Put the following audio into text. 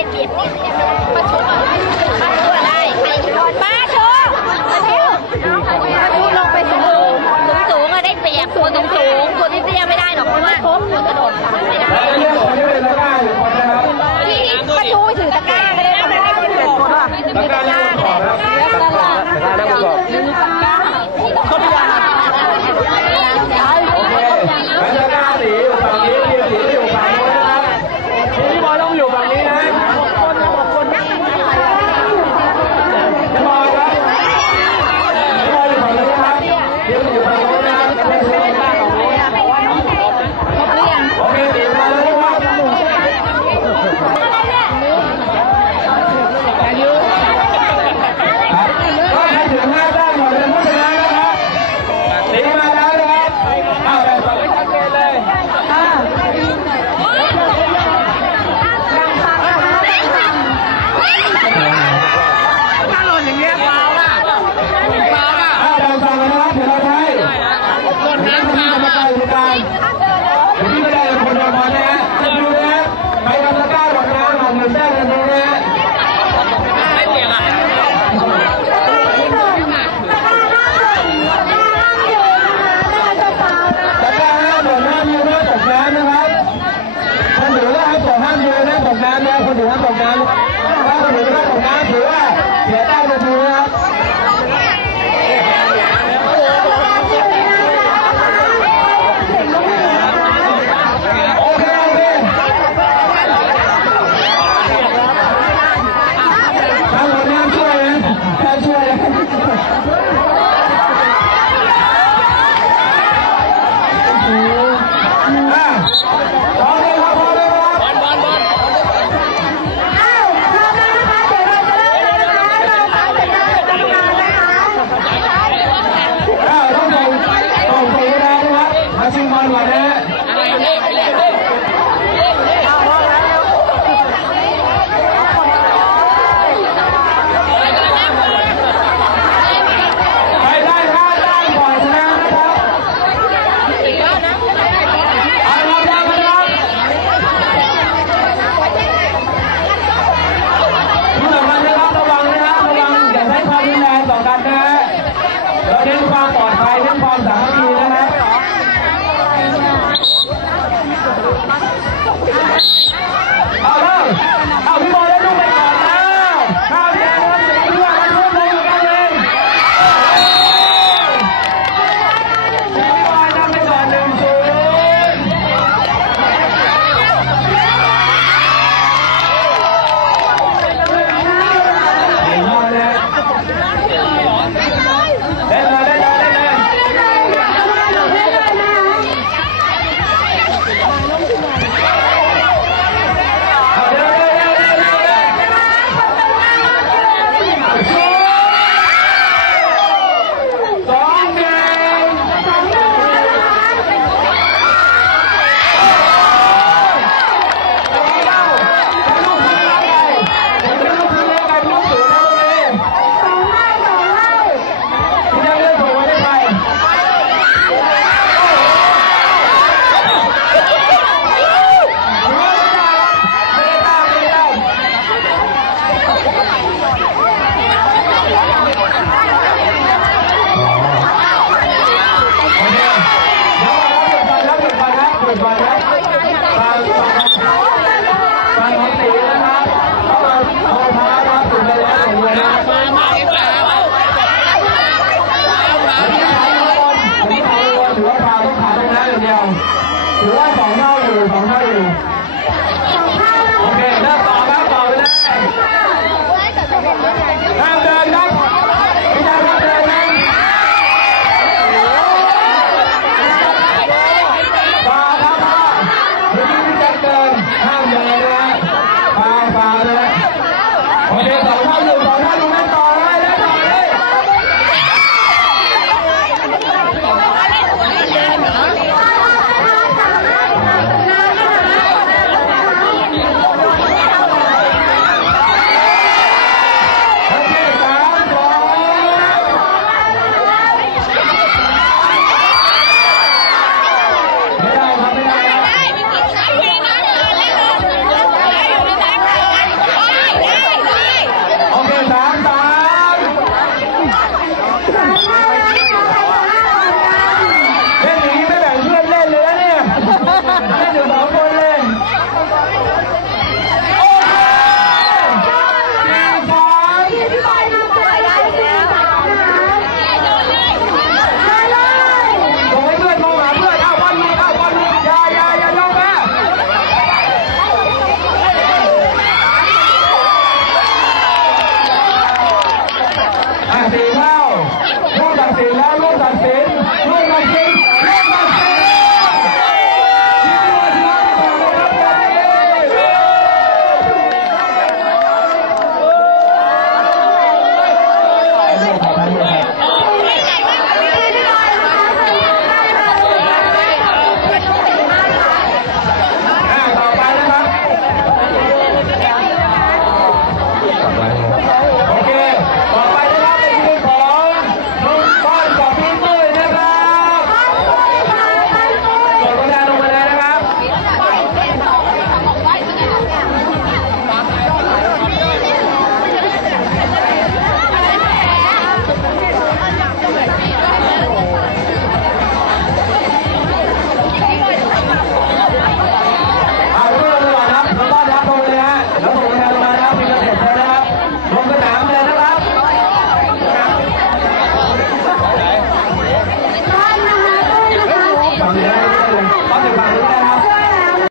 เป็นเบียดนี่ประชุมได้ใครนอนบ้าเธอประชุมลงไปสูงอะได้เปรียบตัวสูงตัวที่เตี้ยไม่ได้หรอกเพราะว่าตัวกระโดดไม่ได้ที่ประชุมถือตะกร้าไม่ได้ไม่ได้ถือตะกร้าได้ตลาดได้ประกอบเขาพยายามบรรยากาศสีอยู่ฝั่งนี้ทีมสีอยู่ฝั่งนู้นนะครับทีมพี่บอยต้องอยู่ฝั่งนี้นะคนนั่งพี่บอยครับพี่บอยอยู่ฝั่งนี้ครับทีมอยู่ฝั่งนู้นนะครับจะเป็นทีมหน้าของนู้นโอเคสีมาแล้วนะครับก็ให้ถึง5 แต้มหมดเป็นผู้ชนะนะครับสีมาแล้วนะครับเอาแบบฝั่งนี้ชัดเจนเลยถ้าหล่นอย่างเงี้ยฟาวล่ะฟาวล่ะแบ่งฝั่งกันนะครับเดี๋ยวเราใช้หล่นน้ำฟาวล่ะพี่ไม่ได้คนเดียวพอนะฮะดูนะฮะใครทำตะกร้าหล่นน้ำห1 แต้มกันดูนะฮะไม่เสี่ยงอ่ะคนถือว่าห้ามตกน้ำนะคนถือห้ามตกน้ำถ้าคนถือว่าตกน้ำถือว่าเสียได้